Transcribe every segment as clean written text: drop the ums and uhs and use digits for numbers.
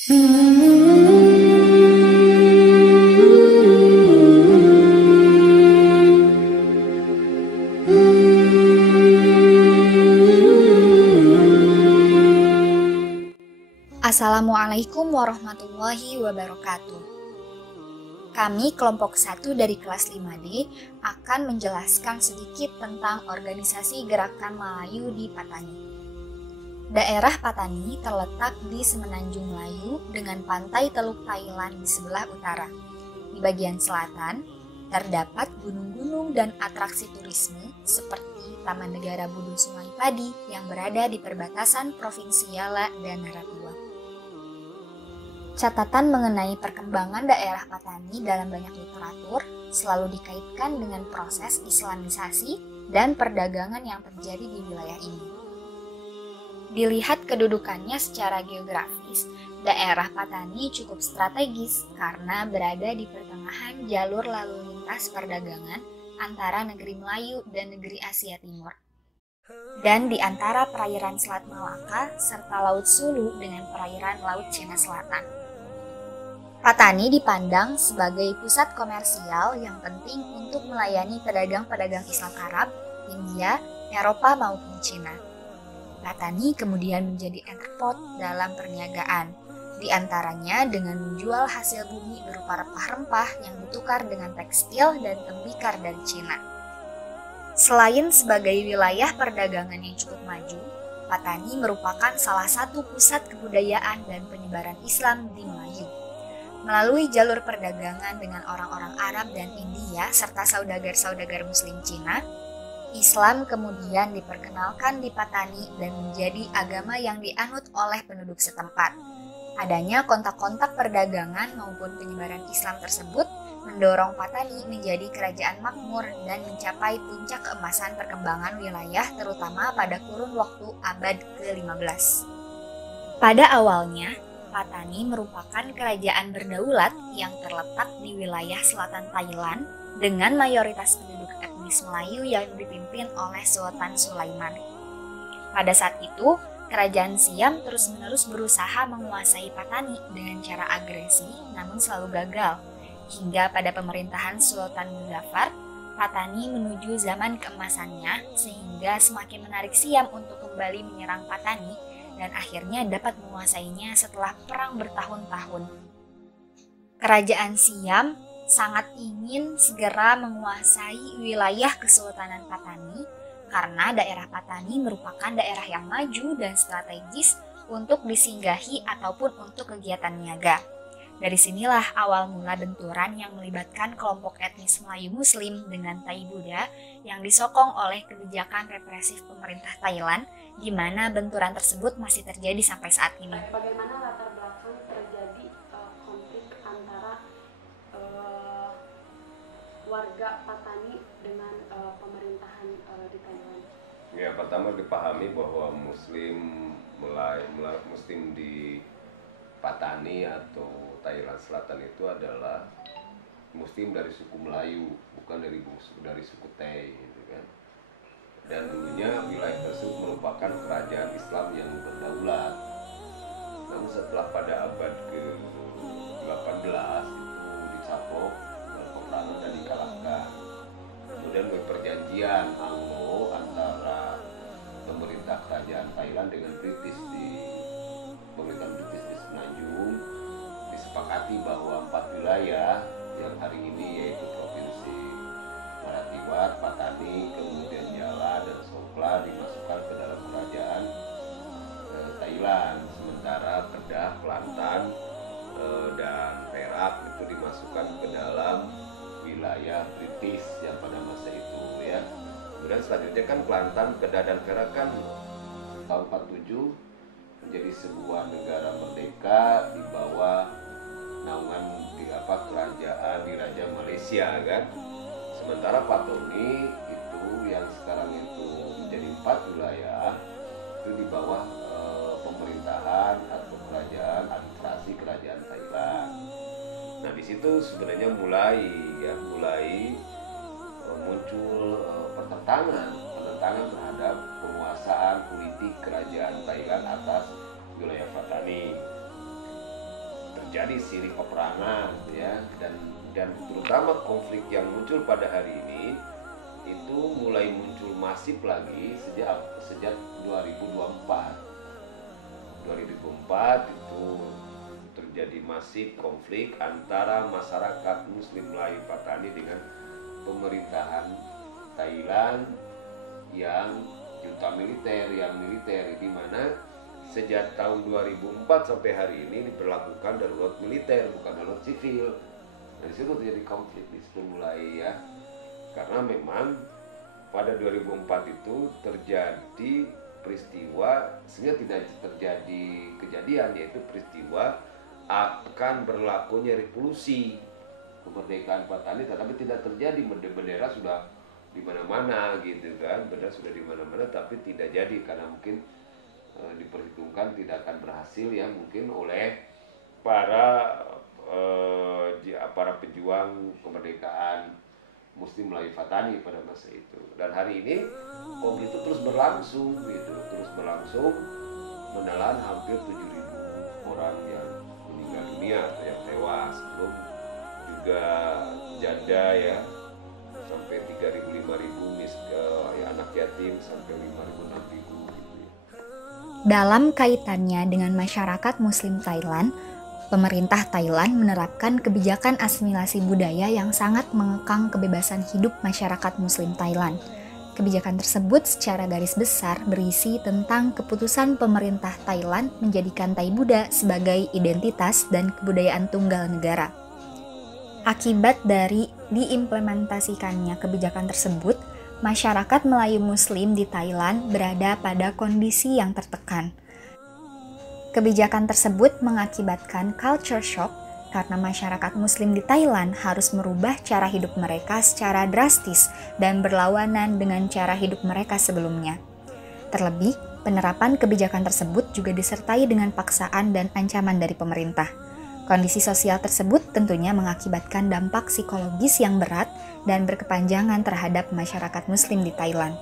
Assalamualaikum warahmatullahi wabarakatuh. Kami kelompok 1 dari kelas 5D akan menjelaskan sedikit tentang organisasi Gerakan Melayu di Patani. Daerah Patani terletak di Semenanjung Melayu dengan pantai Teluk Thailand di sebelah utara. Di bagian selatan, terdapat gunung-gunung dan atraksi turisme seperti Taman Negara Buduk Sungai Padi yang berada di perbatasan Provinsi Yala dan Naratua. Catatan mengenai perkembangan daerah Patani dalam banyak literatur selalu dikaitkan dengan proses Islamisasi dan perdagangan yang terjadi di wilayah ini. Dilihat kedudukannya secara geografis, daerah Patani cukup strategis karena berada di pertengahan jalur lalu lintas perdagangan antara negeri Melayu dan negeri Asia Timur, dan di antara perairan Selat Malaka serta Laut Sulu dengan perairan Laut Cina Selatan. Patani dipandang sebagai pusat komersial yang penting untuk melayani pedagang-pedagang Islam Arab, India, Eropa maupun Cina. Patani kemudian menjadi entrepot dalam perniagaan, di antaranya dengan menjual hasil bumi berupa rempah-rempah yang ditukar dengan tekstil dan tembikar dari Cina. Selain sebagai wilayah perdagangan yang cukup maju, Patani merupakan salah satu pusat kebudayaan dan penyebaran Islam di Melayu. Melalui jalur perdagangan dengan orang-orang Arab dan India serta saudagar-saudagar Muslim Cina, Islam kemudian diperkenalkan di Patani dan menjadi agama yang dianut oleh penduduk setempat. Adanya kontak-kontak perdagangan maupun penyebaran Islam tersebut mendorong Patani menjadi kerajaan makmur dan mencapai puncak keemasan perkembangan wilayah terutama pada kurun waktu abad ke-15. Pada awalnya, Patani merupakan kerajaan berdaulat yang terletak di wilayah selatan Thailand dengan mayoritas penduduk etnis Melayu yang dipimpin oleh Sultan Sulaiman. Pada saat itu, kerajaan Siam terus-menerus berusaha menguasai Patani dengan cara agresi namun selalu gagal. Hingga pada pemerintahan Sultan Muzaffar, Patani menuju zaman keemasannya sehingga semakin menarik Siam untuk kembali menyerang Patani dan akhirnya dapat menguasainya setelah perang bertahun-tahun. Kerajaan Siam sangat ingin segera menguasai wilayah Kesultanan Patani karena daerah Patani merupakan daerah yang maju dan strategis untuk disinggahi ataupun untuk kegiatan niaga. Dari sinilah awal mula benturan yang melibatkan kelompok etnis Melayu Muslim dengan Tai Buddha yang disokong oleh kebijakan represif pemerintah Thailand, di mana benturan tersebut masih terjadi sampai saat ini. Bagaimana latar belakang terjadi konflik antara warga Patani dengan pemerintahan di Thailand? Ya, pertama dipahami bahwa Muslim di Patani atau Thailand Selatan itu adalah Muslim dari suku Melayu, bukan dari suku Tai, gitu kan. Dan dulunya wilayah tersebut merupakan kerajaan Islam yang berdaulat. Namun setelah pada abad ke-18 itu dicapok dalam peperangan dan dikalahkan. Kemudian perjanjian Anglo antara pemerintah kerajaan Thailand dengan British di pemerintahan British di Semenanjung disepakati bahwa 4 wilayah yang hari ini yaitu Provinsi Marathwada, Patani, kemudian Jala dan Songkhla dimasukkan ke dalam kerajaan Thailand, sementara Kedah, Kelantan dan Perak itu dimasukkan ke dalam wilayah British yang pada masa itu ya. Kemudian selanjutnya kan Kelantan, Kedah dan Perak kan tahun 47 menjadi sebuah negara merdeka di bawah naungan kerajaan Diraja Malaysia kan. Sementara Patani itu yang sekarang itu menjadi 4 wilayah itu di bawah pemerintahan atau kerajaan administrasi kerajaan Thailand. Nah di situ sebenarnya mulai muncul pertentangan terhadap penguasaan politik kerajaan Thailand atas wilayah Patani. terjadi silih peperangan ya, dan terutama konflik yang muncul pada hari ini itu mulai muncul masif lagi sejak 2024 itu terjadi masif konflik antara masyarakat Muslim Melayu Patani dengan pemerintahan Thailand yang junta militer, di mana sejak tahun 2004 sampai hari ini diberlakukan darurat militer bukan darurat sivil. Dari situ terjadi konflik, di situ mulai ya. Karena memang pada 2004 itu terjadi peristiwa, sehingga tidak terjadi kejadian, yaitu peristiwa akan berlakunya revolusi kemerdekaan Patani, tetapi tidak terjadi. Bendera sudah di mana-mana gitu kan, bendera sudah di mana-mana, tapi tidak jadi karena mungkin diperhitungkan tidak akan berhasil ya, mungkin oleh para pejuang kemerdekaan Muslim Melayu Patani pada masa itu. Dan hari ini konflik itu terus berlangsung gitu, menelan hampir 7.000 orang yang meninggal dunia atau yang tewas, belum juga janda ya, sampai 3.000 5.000 ya, anak yatim sampai 5.000 6.000 gitu ya. Dalam kaitannya dengan masyarakat Muslim Thailand, pemerintah Thailand menerapkan kebijakan asimilasi budaya yang sangat mengekang kebebasan hidup masyarakat Muslim Thailand. Kebijakan tersebut secara garis besar berisi tentang keputusan pemerintah Thailand menjadikan Thai Buddha sebagai identitas dan kebudayaan tunggal negara. Akibat dari diimplementasikannya kebijakan tersebut, masyarakat Melayu Muslim di Thailand berada pada kondisi yang tertekan. Kebijakan tersebut mengakibatkan culture shock karena masyarakat Muslim di Thailand harus merubah cara hidup mereka secara drastis dan berlawanan dengan cara hidup mereka sebelumnya. Terlebih, penerapan kebijakan tersebut juga disertai dengan paksaan dan ancaman dari pemerintah. Kondisi sosial tersebut tentunya mengakibatkan dampak psikologis yang berat dan berkepanjangan terhadap masyarakat Muslim di Thailand.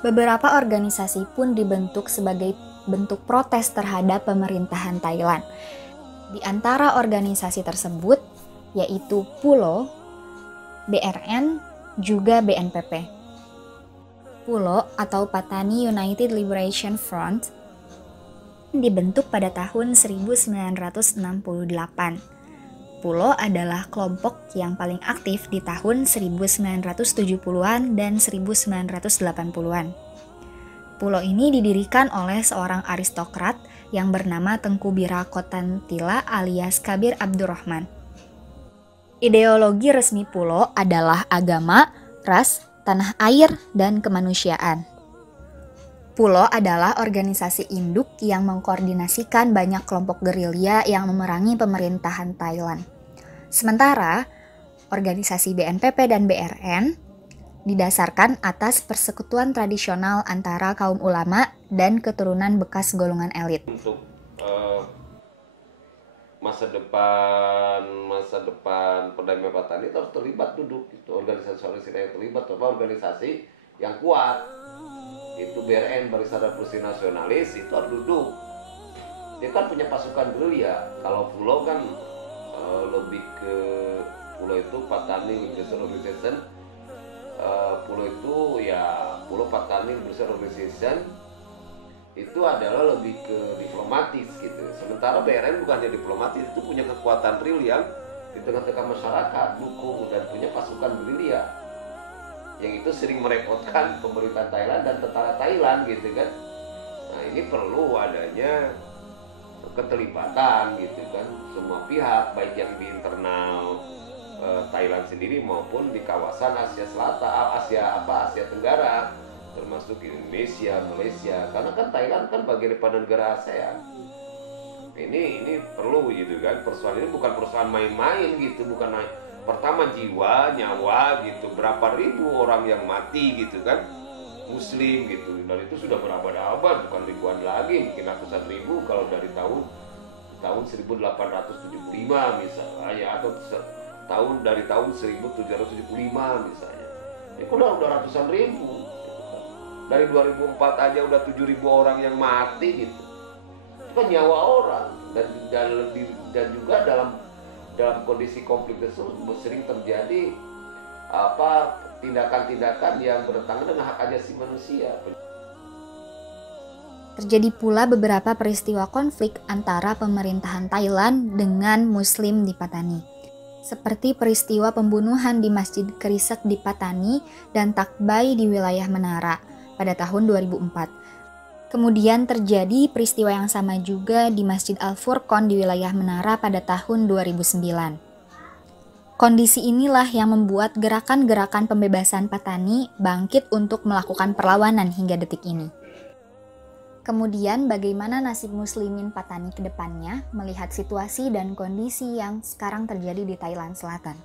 Beberapa organisasi pun dibentuk sebagai bentuk protes terhadap pemerintahan Thailand. Di antara organisasi tersebut yaitu PULO, BRN, juga BNPP. PULO atau Patani United Liberation Front dibentuk pada tahun 1968. PULO adalah kelompok yang paling aktif di tahun 1970-an dan 1980-an. PULO ini didirikan oleh seorang aristokrat yang bernama Tengku Birakotantila alias Kabir Abdurrahman. Ideologi resmi PULO adalah agama, ras, tanah air, dan kemanusiaan. PULO adalah organisasi induk yang mengkoordinasikan banyak kelompok gerilya yang memerangi pemerintahan Thailand. Sementara, organisasi BNPP dan BRN didasarkan atas persekutuan tradisional antara kaum ulama dan keturunan bekas golongan elit. Untuk masa depan Perdamaian Patani itu harus terlibat duduk itu, organisasi yang terlibat, organisasi yang kuat. Itu BRN, Barisan Revolusi Nasionalis, itu harus duduk. Dia kan punya pasukan gerilya. Kalau PULO kan lebih ke PULO itu Patani Liberation Organization. PULO itu ya PULO Patani Liberation Organization itu adalah lebih ke diplomatis gitu. Sementara BRN bukan hanya diplomatis, itu punya kekuatan real yang di tengah-tengah masyarakat, dukung dan punya pasukan gerilya yang itu sering merepotkan pemerintah Thailand dan tentara Thailand gitu kan. Nah ini perlu adanya keterlibatan gitu kan, semua pihak baik yang di internal Thailand sendiri maupun di kawasan Asia Selatan, Asia Tenggara, termasuk Indonesia, Malaysia, karena kan Thailand kan bagian daripada negara ASEAN. Ini perlu gitu kan, persoalan ini bukan persoalan main-main gitu, bukan pertama jiwa, nyawa gitu, berapa ribu orang yang mati gitu kan, Muslim gitu, dan itu sudah berabad-abad, bukan ribuan lagi, mungkin ratusan ribu kalau dari tahun 1875 misalnya, ya, atau dari tahun 1775 misalnya, itu udah ratusan ribu. Dari 2004 aja udah 7.000 orang yang mati gitu. Itu kan nyawa orang. dan juga dalam kondisi konflik tersebut sering terjadi tindakan-tindakan yang bertentangan dengan hak asasi manusia. Terjadi pula beberapa peristiwa konflik antara pemerintahan Thailand dengan Muslim di Patani, seperti peristiwa pembunuhan di Masjid Kerisek di Patani dan Takbai di wilayah Menara pada tahun 2004. Kemudian terjadi peristiwa yang sama juga di Masjid Al-Furqon di wilayah Menara pada tahun 2009. Kondisi inilah yang membuat gerakan-gerakan pembebasan Patani bangkit untuk melakukan perlawanan hingga detik ini. Kemudian bagaimana nasib muslimin Patani ke depannya melihat situasi dan kondisi yang sekarang terjadi di Thailand Selatan.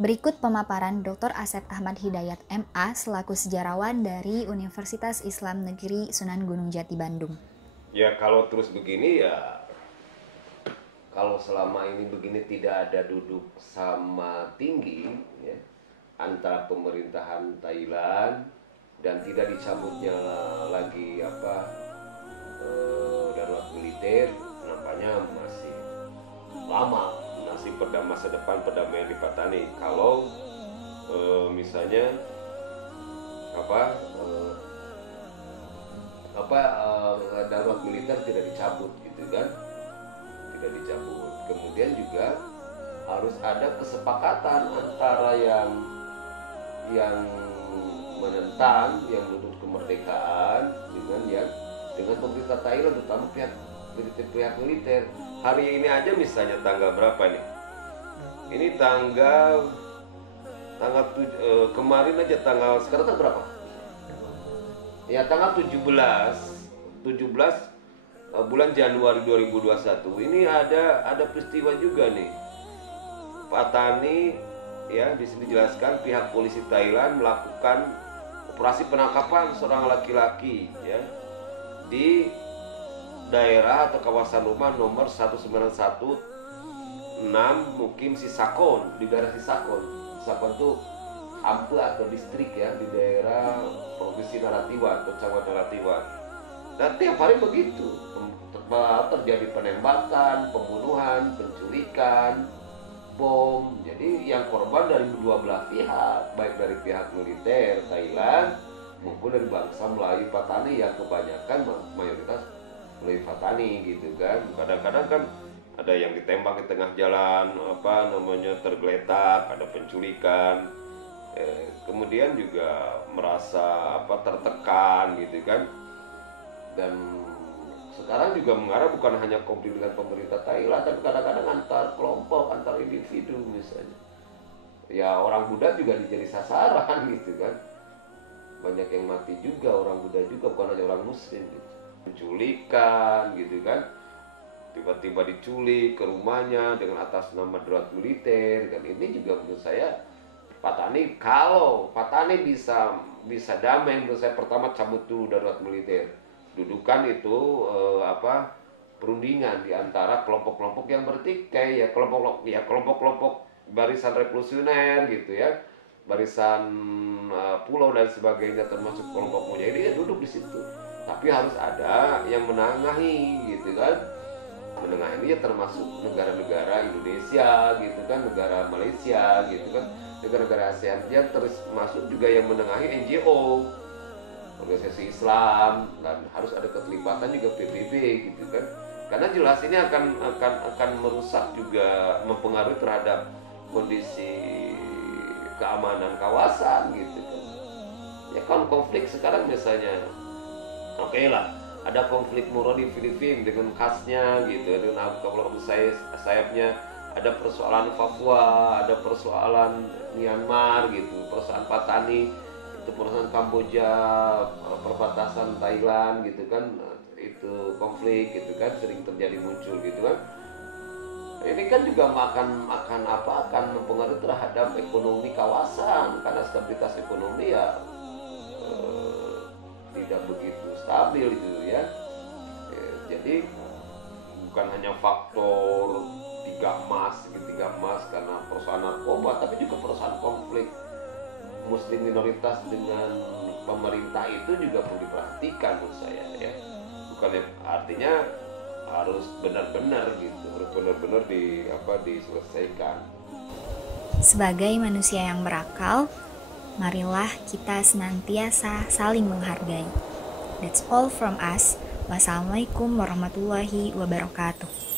Berikut pemaparan Dr. Asep Ahmad Hidayat MA selaku sejarawan dari Universitas Islam Negeri Sunan Gunung Jati Bandung. Ya kalau terus begini kalau selama ini begini tidak ada duduk sama tinggi ya, antara pemerintahan Thailand dan tidak dicabutnya lagi darurat militer, nampaknya masih lama masa depan perdamaian di Patani kalau misalnya darurat militer tidak dicabut gitu kan, tidak dicabut. Kemudian juga harus ada kesepakatan antara yang menentang, yang menuntut kemerdekaan dengan pemerintah Thailand, terutama pihak militer. Hari ini aja misalnya tanggal berapa nih? Ini kemarin aja sekarang tanggal berapa? Ya tanggal 17 bulan Januari 2021. Ini ada peristiwa juga nih. Patani ya di sini dijelaskan pihak polisi Thailand melakukan operasi penangkapan seorang laki-laki ya di daerah atau kawasan rumah nomor 1916 Mukim Sisakon, di daerah Sisakon. Sisakon itu Ampe atau distrik ya di daerah provinsi Narathiwat atau Kecamatan Narathiwat. Dan tiap hari begitu terjadi penembakan, pembunuhan, penculikan, bom. Jadi yang korban dari kedua belah pihak, baik dari pihak militer Thailand maupun dari bangsa Melayu Patani yang kebanyakan mayoritas Melayu Patani gitu kan. Kadang-kadang kan ada yang ditembak di tengah jalan, tergeletak, ada penculikan. Kemudian juga merasa tertekan gitu kan. Dan sekarang juga mengarah bukan hanya konflik dengan pemerintah Thailand, tapi kadang-kadang antar kelompok, antar individu misalnya. Ya orang Buddha juga jadi sasaran gitu kan. Banyak yang mati juga, orang Buddha juga, bukan hanya orang Muslim gitu. Penculikan gitu kan. Tiba-tiba diculik ke rumahnya dengan atas nama darurat militer. Dan ini juga menurut saya Patani, kalau Patani bisa damai, menurut saya pertama cabut dulu darurat militer. Dudukan itu perundingan di antara kelompok-kelompok yang bertikai ya, kelompok-kelompok barisan revolusioner gitu ya, barisan pulau dan sebagainya, termasuk kelompok mujahidin ya duduk di situ. Tapi harus ada yang menengahi gitu kan. Menengahi ini ya termasuk negara-negara Indonesia gitu kan, negara Malaysia gitu kan, negara-negara ASEAN yang termasuk juga yang menengahi NGO, organisasi Islam, dan harus ada keterlibatan juga PBB gitu kan. Karena jelas ini akan merusak juga, mempengaruhi terhadap kondisi keamanan kawasan gitu kan. Ya kan konflik sekarang misalnya, oke lah, ada konflik Moro di Filipina dengan khasnya gitu, dengan abu sayapnya, ada persoalan Papua, ada persoalan Myanmar gitu, persoalan Patani, itu persoalan Kamboja, perbatasan Thailand gitu kan, itu konflik gitu kan sering terjadi muncul gitu kan. Ini kan juga akan mempengaruhi terhadap ekonomi kawasan, karena stabilitas ekonomi ya tidak begitu stabil gitu ya. Jadi bukan hanya faktor tiga emas karena persoalan narkoba, tapi juga persoalan konflik Muslim minoritas dengan pemerintah itu juga perlu diperhatikan menurut saya ya. Bukan artinya harus benar-benar gitu, harus benar-benar diselesaikan. Sebagai manusia yang berakal, marilah kita senantiasa saling menghargai. That's all from us. Wassalamualaikum warahmatullahi wabarakatuh.